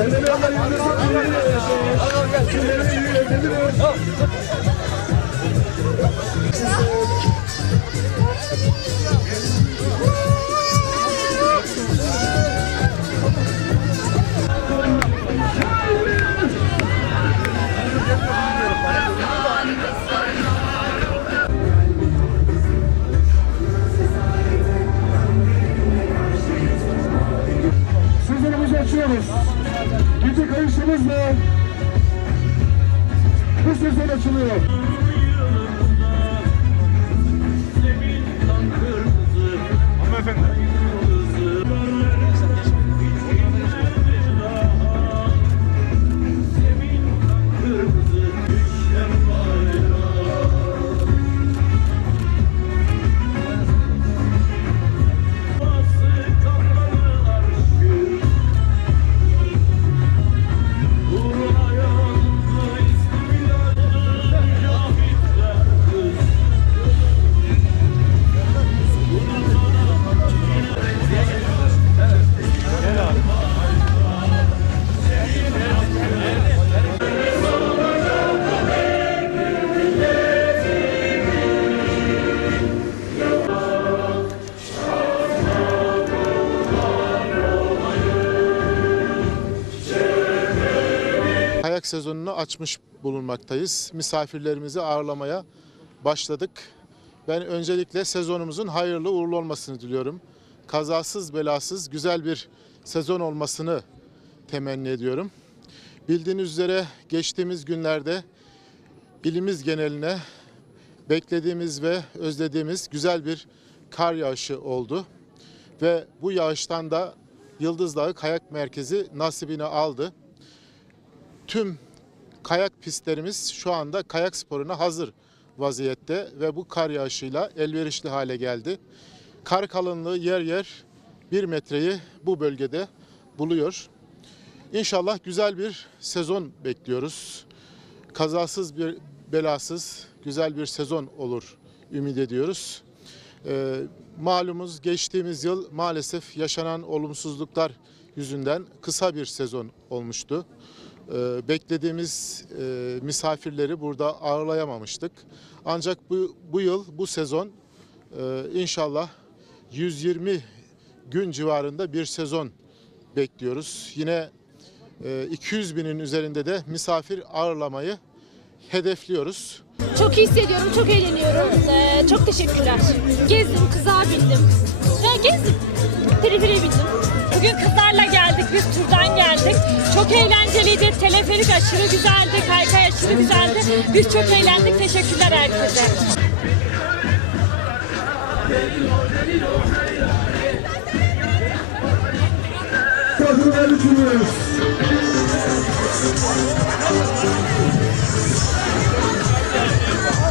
Sezonumuzu Gece kayışımızla bu sezon açılıyor. Kayak sezonunu açmış bulunmaktayız. Misafirlerimizi ağırlamaya başladık. Ben öncelikle sezonumuzun hayırlı uğurlu olmasını diliyorum. Kazasız belasız güzel bir sezon olmasını temenni ediyorum. Bildiğiniz üzere geçtiğimiz günlerde ilimiz geneline beklediğimiz ve özlediğimiz güzel bir kar yağışı oldu. Ve bu yağıştan da Yıldız Dağı Kayak Merkezi nasibini aldı tüm kayak pistlerimiz şu anda kayak sporuna hazır vaziyette ve bu kar yağışıyla elverişli hale geldi. Kar kalınlığı yer yer bir metreyi bu bölgede buluyor. İnşallah güzel bir sezon bekliyoruz. Kazasız bir belasız güzel bir sezon olur ümit ediyoruz. Ee, malumuz geçtiğimiz yıl maalesef yaşanan olumsuzluklar yüzünden kısa bir sezon olmuştu. Ee, beklediğimiz e, misafirleri burada ağırlayamamıştık. Ancak bu, bu yıl, bu sezon e, inşallah 120 gün civarında bir sezon bekliyoruz. Yine e, 200 binin üzerinde de misafir ağırlamayı hedefliyoruz. Çok iyi hissediyorum, çok eğleniyorum. Ee, çok teşekkürler. Gezdim, kızağa bindim. Ya gezdim. Periferiye bindim. Bugün kızlarla geldik, biz turdan geldik. Çok eğlenceliydi. Teleferik aşırı güzeldi, kaykay aşırı güzeldi. Biz çok eğlendik. Teşekkürler herkese. Kadroları düşünüyoruz.